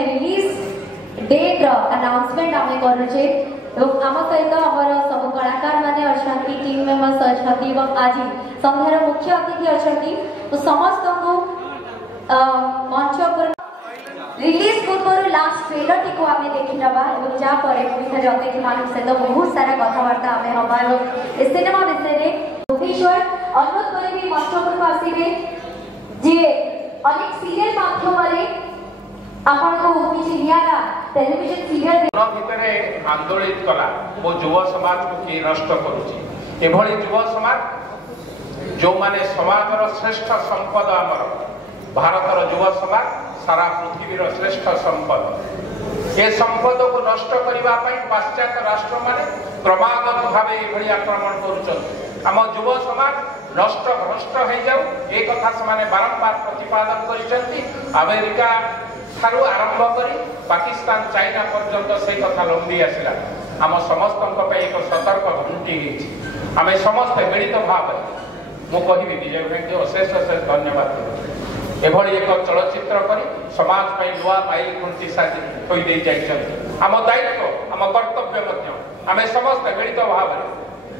release date announcement आम करुचे आम सहित आमर सब कलाकार माने अच्छा टीम मेंबर्स अच्छा आज संध्यार मुख्य अतिथि अच्छा समस्त को मंच पर रिलीज पूर्व लास्ट ट्रेलर टी को आम देखी नवा जहाँपर पुणी अतिथि मान सहित बहुत सारा कथबार्ता आम हमार सिनेमा विषय में भुवनेश्वर अनुरोध करी मंच पर आसवे जे अनेक सीरियल माध्यम आपनको किछि नियारा टेलीविजन सीरियल भितरे आंदोलित कला मो युव समाज को कि नष्ट करूची एभली युव समाज जो माने समाजर श्रेष्ठ संपद आमर भारतर युव समाज सारा पृथ्वीर श्रेष्ठ संपद ए संपद को नष्ट करबा पई पाश्चात्य राष्ट्र माने क्रमागत भाव एभली आक्रमण करूछन आम युव समाज नष्ट भ्रष्ट हो जाऊ ए कथा से बारंबार प्रतिपादन करिसेंती अमेरिका ठारू आरंभ करी पाकिस्तान चाइना पर्यंत से कथा लंबी आसला आम समस्त एक सतर्क घंटी आम समस्त मिलित भाव मु कहि विजय भाई को अशेष अशेष धन्यवाद एभली एक चलचित्र करी समाज पई नुआ माइल खुंटी साजी होई दे जाइछन आम दायित्व आम कर्तव्य मध्य आम समस्त मिलित भाव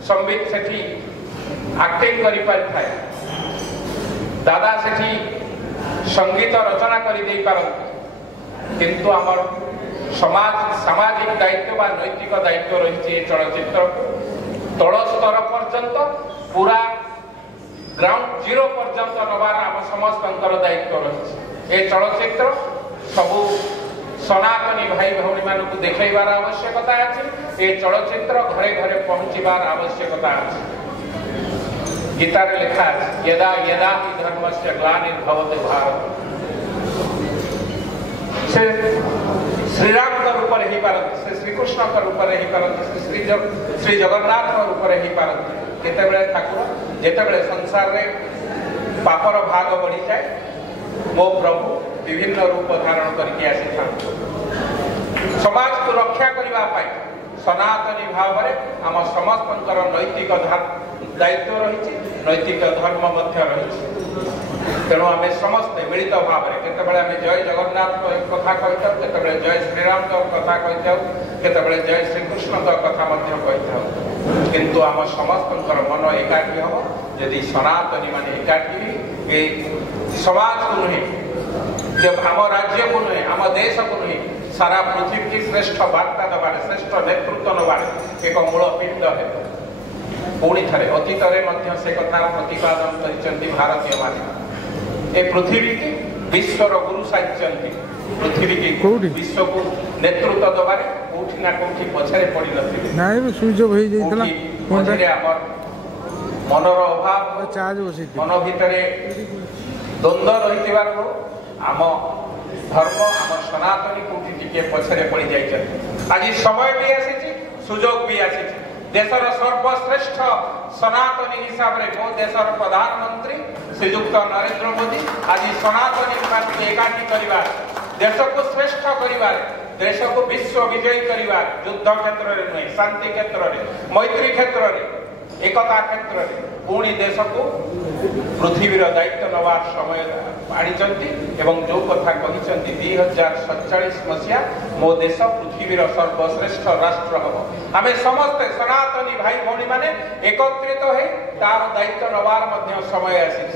संबित सेठी एक्टिंग करि पारि थाए दादा सेठी संगीत रचना करि देई पारंती किंतु आमर समाज सामाजिक दायित्व बा नैतिक दायित्व रही चलचित्र तल स्तर पर्यंत पूरा ग्राउंड जीरो पर्यंत नवार आम समस्त दायित्व रही ए चलचित्र सबू सनातनी भाई भौणी मानक देखैबार आवश्यकता अछि ए चलचित्र घरे घरे पहुँचबार आवश्यकता अछि गीतार लिखा अछि यदा यदा हि धर्मस्य ग्लानिर्भवति भारत से श्रीराम का रूप रही पारती से श्रीकृष्ण का रूप रही पारती श्री जगन्नाथ का रूप रही पारती केतेबेले ठाकुर जेतेबेले संसार रे पापर भाग बढ़ी जाए मो प्रभु विभिन्न रूप धारण करके आसी था समाज को रक्षा करबा पाई सनातनी भाव में आम समस्त नैतिक दायित्व रही नैतिक धर्म मध्य रही तेणु आम समस्ते मिलित भाव में केतेबेले आम जय जगन्नाथ कथा कही केतेबेले जय श्रीराम कथा कही केतेबेले जय श्रीकृष्ण कथा कही किंतु आम समस्त मन एकाठी हम यदि सनातनी मान एकाठी समाज को नुहे जब आम राज्य को नुहे आम देश को नुहे सारा पृथ्वी की श्रेष्ठ वार्ता दबार श्रेष्ठ नेतृत्व नबार एक मूल पिंड है पुणी थे अतीत से कथा प्रतिपादन कर भारतीय मान ए पृथ्वी की विश्वर गुरु साजिंट पृथ्वी की विश्व को नेतृत्व दबार कौटी ना कौटी पछरे पड़ी नथिले मनर अभाव मन भितर द्वंद्व रही आम धर्म आम सनातनी कौटी टिके पछरे पड़ी जाइए आज समय भी आसी सुजोग भी आसी देशर सर्वश्रेष्ठ सनातनी हिसाब रे मो देशर प्रधानमंत्री श्रीयुक्त नरेंद्र मोदी आज सनातनी पार्टी एकाठी करिवार देश को श्रेष्ठ करिवार देश को विश्व विजयी करिवार युद्ध क्षेत्र रे नहीं शांति क्षेत्र रे मैत्री क्षेत्र रे एकता क्षेत्र रे पुणी देश को पृथ्वीर दायित्व नवार समय आनिचंती एवं जो कथा कहिचंती 2047 मसिया मो देश पृथ्वीर सर्वश्रेष्ठ राष्ट्र हम आमे समस्त सनातनी भाई भौणी माने एकत्रित हो तार दायित्व नवार मध्य समय आसी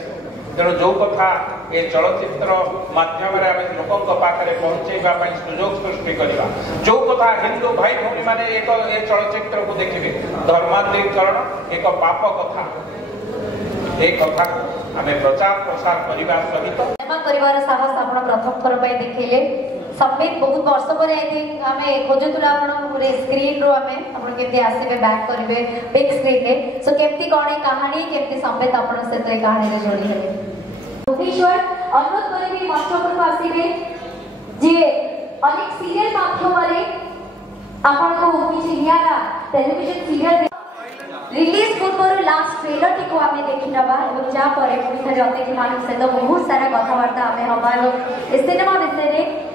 तेणु जो कथा ए चलचित्र माध्यम लोकों पाखे पहुंचेगा सुजोग सृष्टि करवा जो कथा हिंदू भाई भौणी माने एक ए चलचित्र को देखिए धर्मांतरीकरण एक पाप कथा एक कथा आमे प्रचार प्रसार करबा सहित सिनेमा परिवार साहस आपण प्रथम थर पय देखिले संबित बहुत वर्ष पर आई थिंक आमे खोजतुला आपण पूरे स्क्रीन रो आमे आपण केते आसीबे बैक करबे बिग स्क्रीन रे सो केमती कोन कहानी केमती संबित आपण से तो कहानी रे जोड़ी हेले भुवनेश्वर अनुरोध करबी मंच पर आसीबे जे अनेक सीरियल माध्यम रे आपण को किछि नियारा टेलीविजन सीरियल रिलीज पूर्व लास्ट ट्रेलर टी को आम देखी नवा जहाँपर पुणी अतिथि मान सहित बहुत सारा कथबार्ता आम हमार सिनेमा विषय में